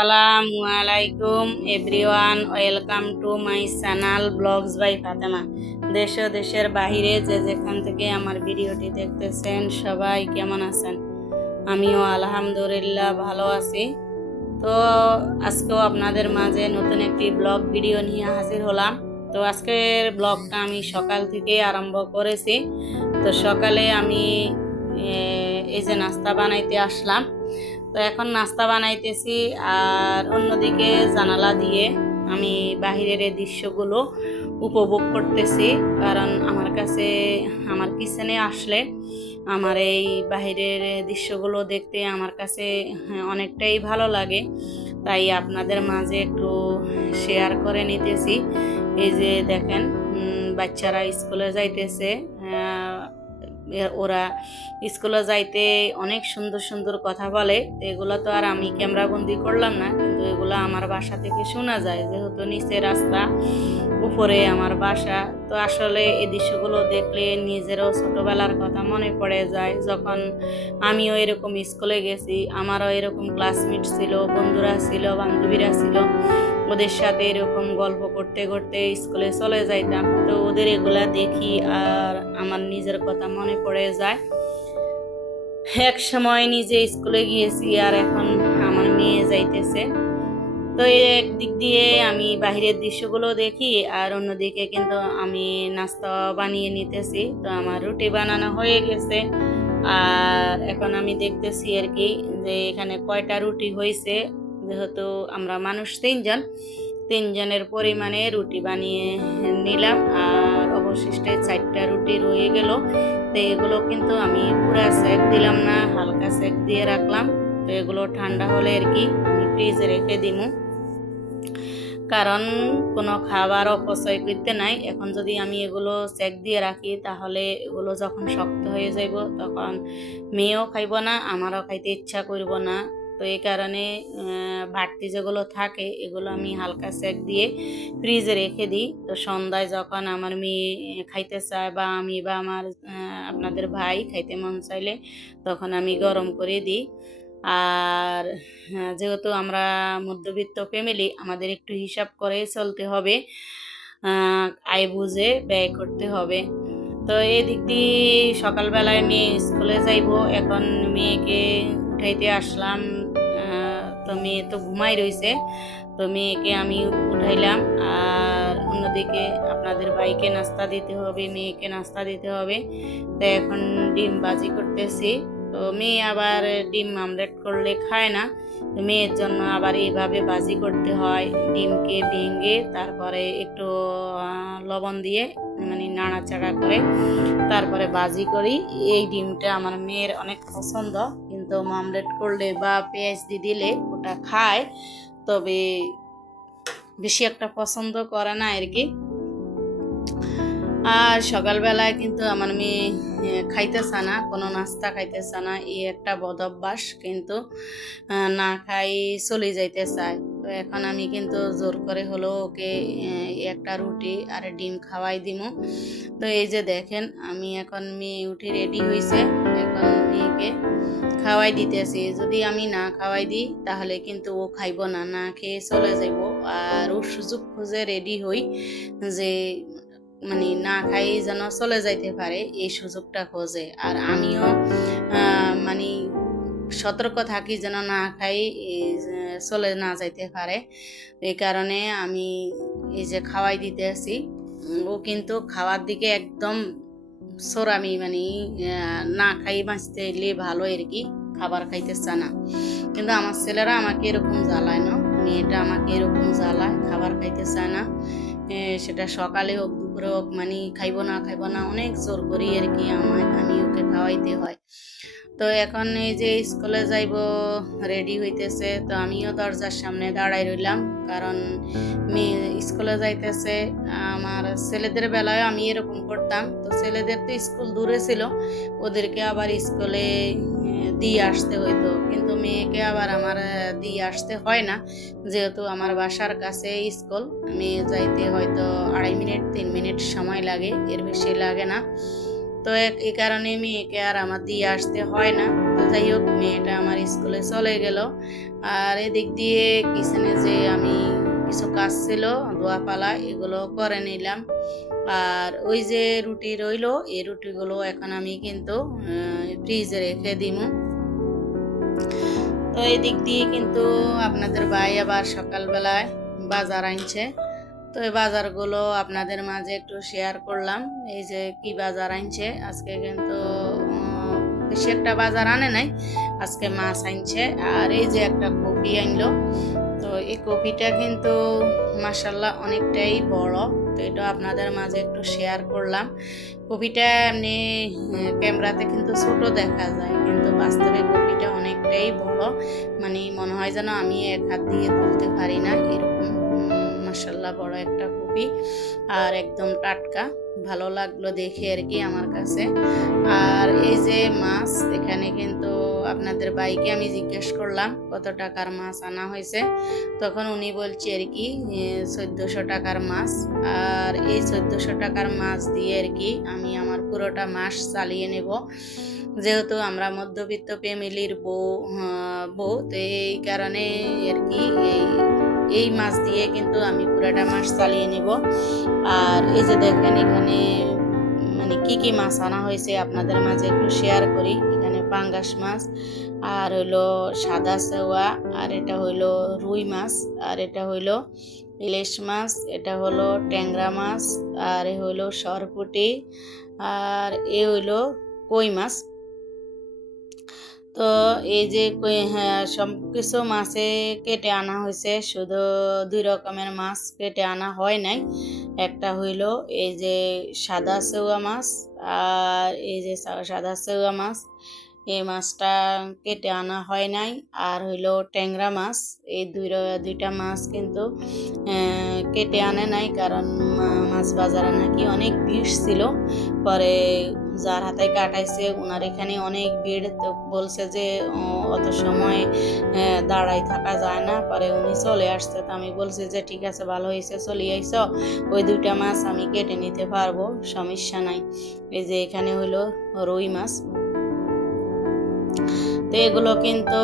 আসসালামু আলাইকুম everyone, welcome to my channel blogs by Fatema. দেশ ও দেশের বাহিরে যে যেখান থেকে আমার ভিডিওটি দেখতেছেন সবাই কেমন আছেন? আমিও আলহামদুলিল্লাহ ভালো আছি। তো আজকেও আপনাদের মাঝে নতুন একটি ব্লগ ভিডিও নিয়ে হাজির হলাম। তো আজকের ব্লগটা আমি সকাল থেকে আরম্ভ করেছি। তো সকালে আমি এই যে নাস্তা বানাইতে আসলাম। তো এখন নাস্তা বানাইতেছি আর অন্যদিকে জানালা দিয়ে আমি বাহিরের এই দৃশ্যগুলো উপভোগ করতেছি। কারণ আমার কাছে আমার কিচেনে আসলে আমার এই বাহিরের দৃশ্যগুলো দেখতে আমার কাছে অনেকটাই ভালো লাগে। তাই আপনাদের মাঝে একটু শেয়ার করে নিতেছি। এই যে দেখেন, বাচ্চারা স্কুলে যাইতেছে। ওরা স্কুলে যাইতে অনেক সুন্দর সুন্দর কথা বলে। এগুলো তো আর আমি ক্যামেরা বন্দি করলাম না, কিন্তু এগুলো আমার বাসা থেকে শোনা যায়, যেহেতু নিচে রাস্তা, উপরে আমার বাসা। তো আসলে এই দৃশ্যগুলো দেখলে নিজেরও ছোটবেলার কথা মনে পড়ে যায়। যখন আমিও এরকম স্কুলে গেছি, আমারও এরকম ক্লাসমেট ছিল, বন্ধুরা ছিল, বান্ধবীরা ছিল, ওদের সাথে এরকম গল্প করতে করতে স্কুলে চলে যাইতাম। তো ওদের এগুলা দেখি আর আমার নিজের কথা মনে পড়ে যায়। এক সময় নিজে স্কুলে গিয়েছি আর এখন আমার মেয়ে যাইতেছে। তো একদিক দিয়ে আমি বাহিরের দৃশ্যগুলো দেখি আর অন্যদিকে কিন্তু আমি নাস্তা বানিয়ে নিতেছি। তো আমার রুটি বানানো হয়ে গেছে আর এখন আমি দেখতেছি আর কি যে এখানে কয়টা রুটি হয়েছে। যেহেতু আমরা মানুষ তিনজনের পরিমাণে রুটি বানিয়ে নিলাম আর অবশিষ্টে 4টা রুটি রয়ে গেল। তো এগুলো কিন্তু আমি পুরা সেক দিলাম না, হালকা সেক দিয়ে রাখলাম। তো এগুলো ঠান্ডা হলে আর কি আমি ফ্রিজে রেখে দিমু, কারণ কোনো খাবার অপচয় করতে নাই। এখন যদি আমি এগুলো সেক দিয়ে রাখি তাহলে এগুলো যখন শক্ত হয়ে যাইব তখন মেয়েও খাইব না, আমারও খাইতে ইচ্ছা করব না। তো এই কারণে বাড়তি যেগুলো থাকে এগুলো আমি হালকা সেক দিয়ে ফ্রিজে রেখে দিই। তো সন্ধ্যায় যখন আমার মেয়ে খাইতে চায় বা আমি বা আমার আপনাদের ভাই খাইতে মন চাইলে তখন আমি গরম করে দিই। আর যেহেতু আমরা মধ্যবিত্ত ফ্যামিলি, আমাদের একটু হিসাব করে চলতে হবে, আয় বুঝে ব্যয় করতে হবে। তো এই দিক দিয়ে সকালবেলায় মেয়ে স্কুলে যাইব, এখন মেয়েকে উঠাইতে আসলাম। তো মেয়ে তো ঘুমাই রয়েছে, তো মেয়েকে আমি উঠাইলাম আর অন্যদিকে আপনাদের ভাইকে নাস্তা দিতে হবে, মেয়েকে নাস্তা দিতে হবে। তো এখন ডিম ভাজি করতেছি। তো মেয়ে আবার ডিম আমলেট করলে খায় না, তো মেয়ের জন্য আবার এইভাবে ভাজি করতে হয়। ডিমকে ভেঙে তারপরে একটু লবণ দিয়ে মানে নাড়াচাড়া করে তারপরে ভাজি করি। এই ডিমটা আমার মেয়ের অনেক পছন্দ, কিন্তু আমলেট করলে বা পেঁয়াজ দিয়ে দিলে ওটা খায়, তবে বেশি একটা পছন্দ করে না আর কি। আর সকালবেলায় কিন্তু আমার মেয়ে খাইতেছে না, কোনো নাস্তা খাইতেছে না, এই একটা বদ অভ্যাস, কিন্তু না খাই চলে যাইতে চায়। তো এখন আমি কিন্তু জোর করে হলো ওকে একটা রুটি আর ডিম খাওয়াই দিমু। তো এই যে দেখেন, আমি এখন মেয়ে উঠে রেডি হয়েছে, এখন মেয়েকে খাওয়াই দিতেছি। যদি আমি না খাওয়াই দিই তাহলে কিন্তু ও খাইব না, না খেয়ে চলে যাইব। আর ও সুযোগ খুঁজে রেডি হই যে মানে না খাই যেন চলে যাইতে পারে, এই সুযোগটা খোঁজে। আর আমিও মানে সতর্ক থাকি যেন না খাই চলে না যাইতে পারে। এই কারণে আমি এই যে খাওয়াই দিতে আছি। ও কিন্তু খাওয়ার দিকে একদম সোরামি, মানে না খাই বাঁচতে এলে ভালো আর কি, খাবার খাইতে চায় না। কিন্তু আমার ছেলেরা আমাকে এরকম জ্বালায় না, মেয়েটা আমাকে এরকম জ্বালায়, খাবার খাইতে চায় না। সেটা সকালে হোক দুপুরে হোক, মানে খাইব না অনেক জোর করি আর কি আমি ওকে খাওয়াইতে হয়। তো এখন এই যে স্কুলে যাইব রেডি হইতেছে, তো আমিও দরজার সামনে দাঁড়াই রইলাম, কারণ মেয়ে স্কুলে যাইতেছে। আমার ছেলেদের বেলায় আমি এরকম করতাম। তো ছেলেদের তো স্কুল দূরে ছিল, ওদেরকে আবার স্কুলে দিয়ে আসতে হইতো, কিন্তু মেয়েকে আবার আমার দিয়ে আসতে হয় না, যেহেতু আমার বাসার কাছে স্কুল। মেয়ে যাইতে হয়তো 2.5 মিনিট 3 মিনিট সময় লাগে, এর বেশি লাগে না। তো এই কারণে মেয়েকে আর আমার দিয়ে আসতে হয় না। তো যাই হোক, মেয়েটা আমার স্কুলে চলে গেল। আর এদিক দিয়ে কিচেনে যে আমি কিছু কাজ ছিল ধোয়া পালা এগুলো করে নিলাম। আর ওই যে রুটি রইলো, এই রুটিগুলো এখন আমি কিন্তু ফ্রিজে রেখে দিমু। তো এই দিক দিয়ে কিন্তু আপনাদের ভাই আবার সকালবেলায় বাজার আনছে। তো এই বাজারগুলো আপনাদের মাঝে একটু শেয়ার করলাম। এই যে কি বাজার আনছে আজকে, কিন্তু বেশি একটা বাজার আনে নাই, আজকে মাছ আনছে। আর এই যে একটা কপি আনলো। তো এই কপিটা কিন্তু মাশাল্লাহ অনেকটাই বড়। তো এটা আপনাদের মাঝে একটু শেয়ার করলাম। কপিটা এমনি ক্যামেরাতে কিন্তু ছোট দেখা যায়, কিন্তু বাস্তবে কপিটা অনেকটাই বড়, মানে মনে হয় যেন আমি এক হাত দিয়ে তুলতে পারি না, এরকম মাশাল্লাহ বড় একটা কপি। আর একদম টাটকা, ভালো লাগলো দেখে আর কি আমার কাছে। আর এই যে মাছ, এখানে কিন্তু আপনাদের ভাইকে আমি জিজ্ঞেস করলাম কত টাকার মাছ আনা হয়েছে, তখন উনি বলছে আর কি 1400 টাকার মাছ। আর এই 1400 টাকার মাছ দিয়ে আর কি আমি আমার পুরোটা মাস চালিয়ে নেব, যেহেতু আমরা মধ্যবিত্ত ফ্যামিলির বউ, তো এই কারণে আর কি এই মাছ দিয়ে কিন্তু আমি পুরোটা মাস চালিয়ে নেব। আর এই যে দেখেন এখানে মানে কি কি মাছ আনা হয়েছে আপনাদের মাঝে একটু শেয়ার করি। এখানে পাঙ্গাস মাছ, আর হইলো সাদা সেওয়া, আর এটা হইলো রুই মাছ, আর এটা হইলো ইলিশ মাছ, এটা হলো ট্যাংরা মাছ, আর এ হইলো সরপুঁটি, আর এ হইলো কই মাছ। তো এই যে হ্যাঁ, সব কিছু মাছে কেটে আনা হয়েছে, শুধু 2 রকমের মাছ কেটে আনা হয় নাই। একটা হইল এই যে সাদা সেওয়া মাছ, আর এই যে সাদা সেওয়া মাছ, এই মাছটা কেটে আনা হয় নাই। আর হইলো ট্যাংরা মাছ, এই দুইটা মাছ কিন্তু কেটে আনে নাই, কারণ মাছ বাজারে নাকি অনেক ভিড় ছিল। পরে যার হাতে কাটাইছে ওনার এখানে অনেক ভিড়, তো বলছে যে অত সময় দাঁড়াই থাকা যায় না, পরে উনি চলে আসছে। তো আমি বলছি যে ঠিক আছে, ভালো হয়েছে চলে আইস, ওই 2টা মাছ আমি কেটে নিতে পারবো, সমস্যা নাই। এই যে এখানে হইলো রুই মাছ। তো এগুলো কিন্তু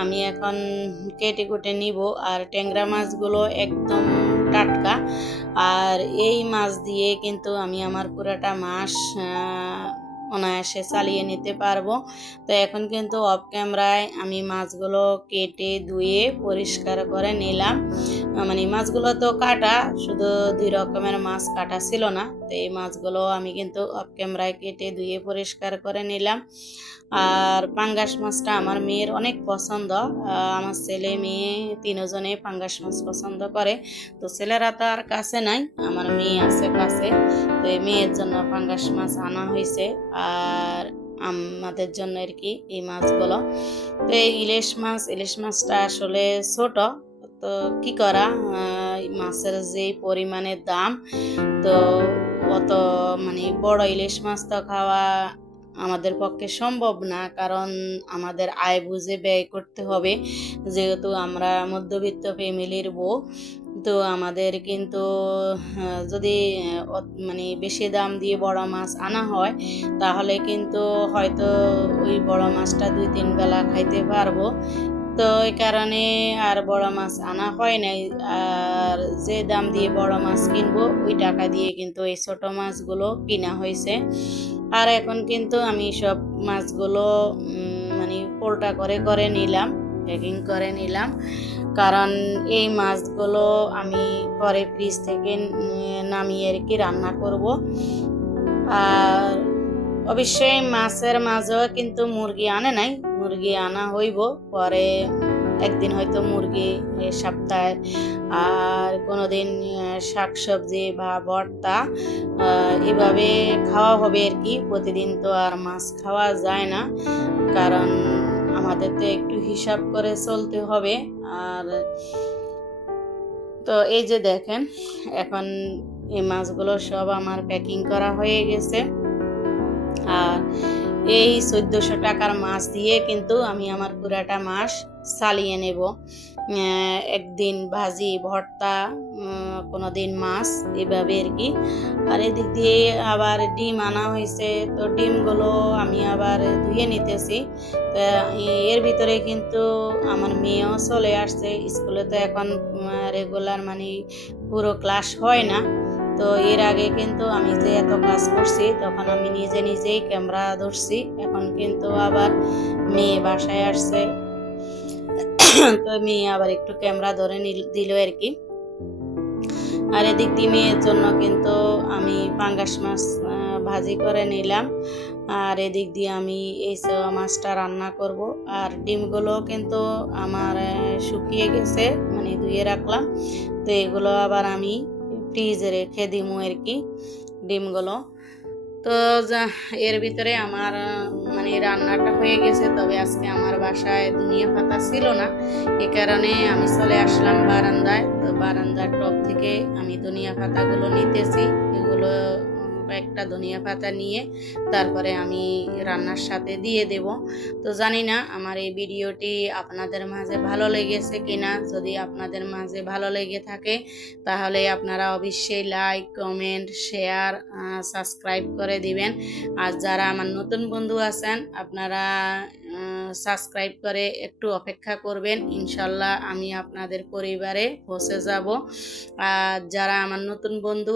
আমি এখন কেটে কুটে নিব। আর ট্যাংরা মাছগুলো একদম টাটকা, আর এই মাছ দিয়ে কিন্তু আমি আমার পুরোটা মাস অনায়াসে চালিয়ে নিতে পারবো। তো এখন কিন্তু অফ ক্যামেরায় আমি মাছগুলো কেটে ধুয়ে পরিষ্কার করে নিলাম। মানে মাছগুলো তো কাটা, শুধু 2 রকমের মাছ কাটা ছিল না। তো এই মাছগুলো আমি কিন্তু অফ ক্যামেরায় কেটে ধুয়ে পরিষ্কার করে নিলাম। আর পাঙ্গাস মাছটা আমার মেয়ের অনেক পছন্দ, আমার ছেলে মেয়ে 3 জনে পাঙ্গাস মাছ পছন্দ করে। তো ছেলেরা তো আর কাছে নাই, আমার মেয়ে আছে কাছে, তো এই মেয়ের জন্য পাঙ্গাস মাছ আনা হয়েছে, আর আমাদের জন্য আর কি এই মাছগুলো। তো এই ইলিশ মাছটা আসলে ছোট, তো কি করা, মাছের যে পরিমাণে দাম, তো অত মানে বড় ইলিশ মাছ তো খাওয়া আমাদের পক্ষে সম্ভব না, কারণ আমাদের আয় বুঝে ব্যয় করতে হবে, যেহেতু আমরা মধ্যবিত্ত ফ্যামিলির বউ। তো আমাদের কিন্তু যদি মানে বেশি দাম দিয়ে বড় মাছ আনা হয়, তাহলে কিন্তু হয়তো ওই বড় মাছটা 2-3 বেলা খাইতে পারবো। তো এই কারণে আর বড় মাছ আনা হয় নাই। আর যে দাম দিয়ে বড় মাছ কিনবো, ওই টাকা দিয়ে কিন্তু এই ছোট মাছগুলো কিনা হয়েছে। আর এখন কিন্তু আমি সব মাছগুলো মানে পোল্টা করে নিলাম, প্যাকিং করে নিলাম, কারণ এই মাছগুলো আমি পরে ফ্রিজ থেকে নামিয়ে আর কি রান্না করব। আর অবশ্যই মাছের মাঝেও কিন্তু মুরগি আনে নাই, মুরগি আনা হইব পরে একদিন, হয়তো মুরগি সপ্তাহে, আর কোনোদিন শাকসবজি বা ভর্তা, এভাবে খাওয়া হবে আর কি। প্রতিদিন তো আর মাছ খাওয়া যায় না, কারণ আমাদের তো একটু হিসাব করে চলতে হবে। আর তো এই যে দেখেন, এখন এই মাছগুলো সব আমার প্যাকিং করা হয়ে গেছে। আর এই 1400 টাকার মাছ দিয়ে কিন্তু আমি আমার পুরাটা মাস চালিয়ে নেব। একদিন ভাজি ভর্তা, কোনো দিন মাছ, এভাবে আর কি। আর এদিক দিয়ে আবার ডিম আনা হয়েছে, তো ডিমগুলো আমি আবার ধুয়ে নিতেছি। তো এর ভিতরে কিন্তু আমার মেয়েও চলে আসছে। স্কুলে তো এখন রেগুলার মানে পুরো ক্লাস হয় না। তো এর আগে কিন্তু আমি যে এত কাজ করছি তখন আমি নিজে নিজেই ক্যামেরা ধরছি, এখন কিন্তু আবার মেয়ে বাসায় আসছে, তো মেয়ে আবার একটু ক্যামেরা ধরে দিল আর কি। আর এদিক দিয়ে মেয়ের জন্য কিন্তু আমি পাঙ্গাস মাছ ভাজি করে নিলাম, আর এদিক দিয়ে আমি এই মাছটা রান্না করব। আর ডিমগুলো কিন্তু আমার শুকিয়ে গেছে, মানে ধুয়ে রাখলাম। তো এগুলো আবার আমি ফ্রিজে রেখে দিমু আর কি, ডিমগুলো। তো এর ভিতরে আমার মানে রান্নাটা হয়ে গেছে, তবে আজকে আমার বাসায় ধনিয়া পাতা ছিল না, এ কারণে আমি চলে আসলাম বারান্দায়। তো বারান্দার টব থেকে আমি ধনিয়া পাতাগুলো নিতেছি, এগুলো কয়েকটা ধনিয়া পাতা নিয়ে তারপরে আমি রান্নার সাথে দিয়ে দেব। তো জানি না আমার এই ভিডিওটি আপনাদের মাঝে ভালো লেগেছে কিনা। যদি আপনাদের মাঝে ভালো লেগে থাকে তাহলে আপনারা অবশ্যই লাইক, কমেন্ট, শেয়ার, সাবস্ক্রাইব করে দিবেন। আর যারা আমার নতুন বন্ধু আছেন আপনারা সাবস্ক্রাইব করে একটু অপেক্ষা করবেন, ইনশাল্লাহ আমি আপনাদের পরিবারে পৌঁছে যাব। আর যারা আমার নতুন বন্ধু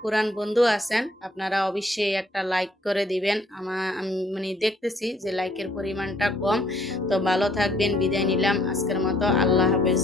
পুরান বন্ধু আছেন আপনারা অবশ্যই একটা লাইক করে দিবেন। আমি মানে দেখতেছি যে লাইকের পরিমাণটা কম। তো ভালো থাকবেন, বিদায় নিলাম আজকের মতো, আল্লাহ হাফেজ।